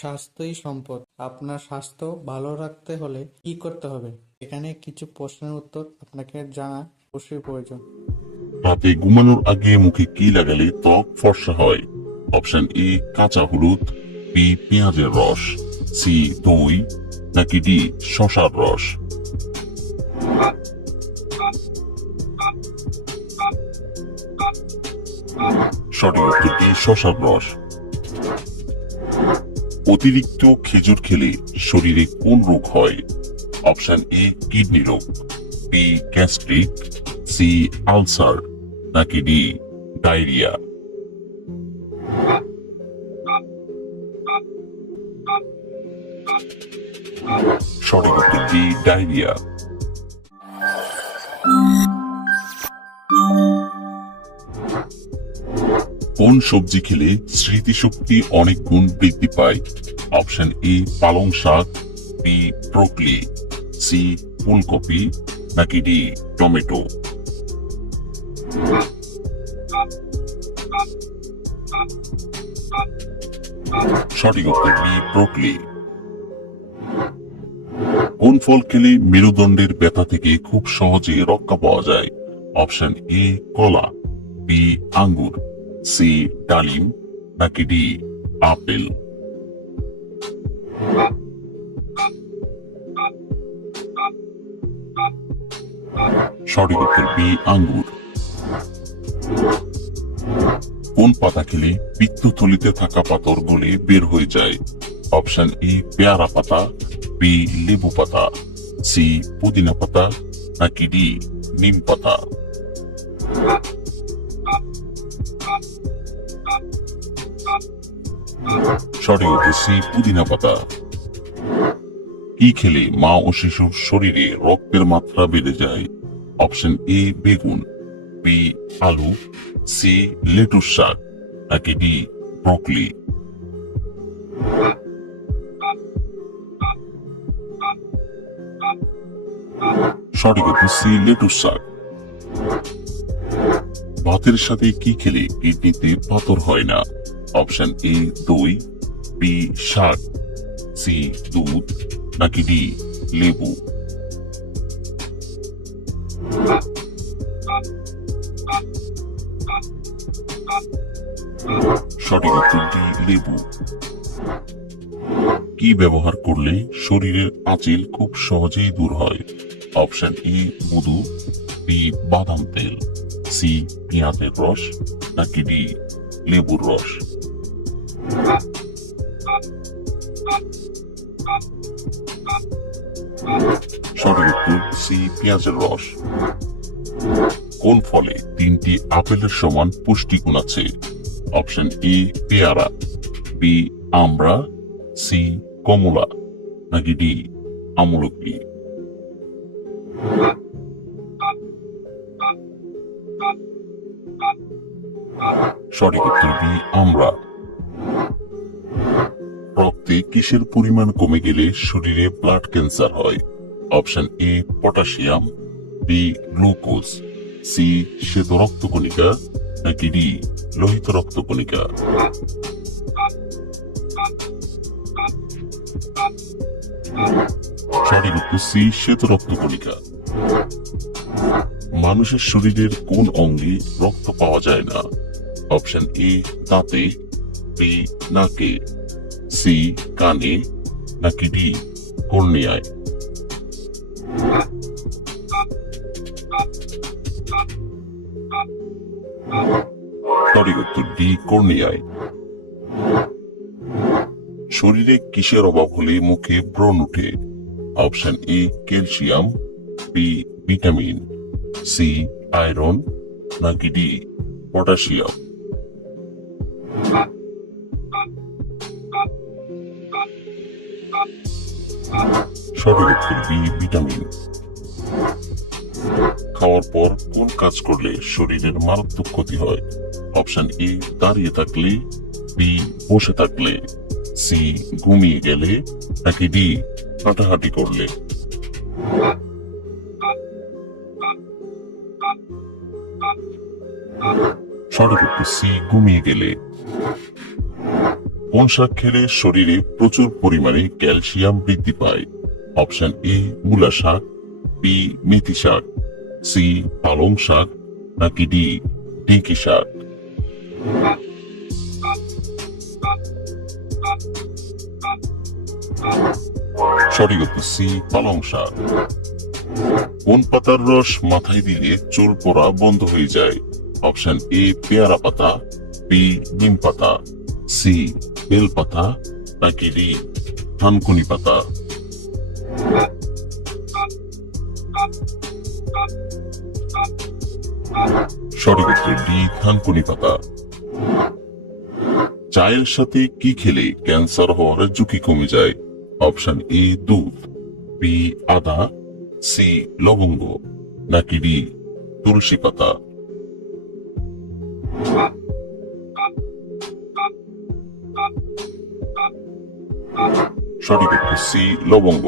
স্বাস্থ্যই সম্পদ। আপনার স্বাস্থ্য ভালো রাখতে হলে কি করতে হবে? এখানে কিছু প্রশ্নের উত্তর আপনাকে জানা অবশ্যই প্রয়োজন। রাতে ঘুমানোর আগে মুখে কি লাগালে ত্বক ফর্সা হয়? অপশন এ কাঁচা হলুদ, বি পেঁয়াজের রস, সি দই, নাকি ডি শসার রস? সঠিক উত্তর ডি শসার রস। অতিরিক্ত খেজুর খেলে শরীরে কোন রোগ হয়? অপশন এ কিডনি রোগ, বি গ্যাস্ট্রিক, সি আলসার, নাকি ডি ডায়রিয়া? সঠিক উত্তর ডি ডায়রিয়া। কোন সবজি খেলে স্মৃতিশক্তি অনেক গুণ বৃদ্ধি পায়? অপশন এ পালং শাক, বি ব্রোকলি, সি ফুলকপি, নাকি ডি টমেটো? সঠিক উত্তর বি ব্রোকলি। কোন ফল খেলে মেরুদণ্ডের ব্যথা থেকে খুব সহজে রক্ষা পাওয়া যায়? অপশন এ কলা, বি আঙ্গুর, সি ডালিম, নাকি ডি আপেল? সঠিক উত্তর বি আঙ্গুর। কোন পাতা খেলে পিত্তথলিতে থাকা পাথর গলে বের হয়ে যায়? অপশন এ পেয়ারা পাতা, বি লেবু পাতা, সি পুদিনা পাতা, নাকি ডি নিম পাতা? সঠিক উত্তর সি পুদিনা পাতা। কি খেলে মা ও শিশুর শরীরে রক্তের মাত্রা বেড়ে যায়? অপশন এ বেগুন, বি আলু, সি লেটুস শাক, নাকি ডি ব্রোকলি? সঠিক উত্তর সি লেটুস শাক। ভাতের সাথে কি খেলে কিডনিতে পাথর হয় না? অপশন এ দই, বি শাক, সি দুধ, নাকি ডি লেবু? সঠিক উত্তর ডি লেবু। কি ব্যবহার করলে শরীরের আঁচিল খুব সহজেই দূর হয়? অপশন এ মধু, বি বাদাম তেল, সি পেঁয়াজের রস, নাকি ডি লেবুর রস? সঠিক উত্তর সি পেঁয়াজের রস। কোন ফলে 3টি আপেলের সমান পুষ্টিগুণ আছে? অপশন এ পেয়ারা, বি আমড়া, সি কমলা, নাকি ডি আমলকি? সঠিক উত্তর বি আমড়া। রক্তে কিসের পরিমাণ কমে গেলে শরীরে ব্লাড ক্যান্সার হয়? Option A potassium, B glucose, C শ্বেত রক্তকণিকা, নাকি ডি লোহিত রক্তকণিকা? সঠিক উত্তর সি শ্বেত রক্তকণিকা। মানুষের শরীরের কোন অঙ্গে রক্ত পাওয়া যায় না? অপশন এ দাঁতে, বি নাকে, সি কানে, নাকি ডি কর্নিয়ায়? সঠিক উত্তর ডি কর্নিয়ায়। শরীরে কিসের অভাব হলে মুখে ব্রণ ওঠে? Option A calcium, B vitamin, C iron, নাকি ডি পটাশিয়াম? সঠিক উত্তর বি ভিটামিন। খাওয়ার পর কোন কাজ করলে শরীরের মারাত্মক ক্ষতি হয়? অপশন এ দাঁড়িয়ে থাকলে, বি বসে থাকলে, সি ঘুমিয়ে গেলে, নাকি ডি হাঁটাহাঁটি করলে? সঠিক উত্তর সি ঘুমিয়ে গেলে। কোন শাক খেলে শরীরে প্রচুর পরিমাণে ক্যালসিয়াম বৃদ্ধি পায়? অপশন এ মূলা শাক, বি মেথি শাক, সি পালং শাক, নাকি ডি ঢেঁকি শাক? সঠিক উত্তর সি পালং শাক। কোন পাতার রস মাথায় দিলে চুল পড়া বন্ধ হয়ে যায়? অপশন এ পেয়ারা পাতা, বি নিম পাতা, সি বেল পাতা, নাকি ডি থানকুনি পাতা? সঠিক উত্তর ডি থানকুনি পাতা। চায়ের সাথে কি খেলে ক্যান্সার হওয়ার ঝুঁকি কমে যায়? অপশন এ দুধ, বি আদা, সি লবঙ্গ, নাকি ডি তুলসী পাতা? সঠিক উত্তর সি লবঙ্গ।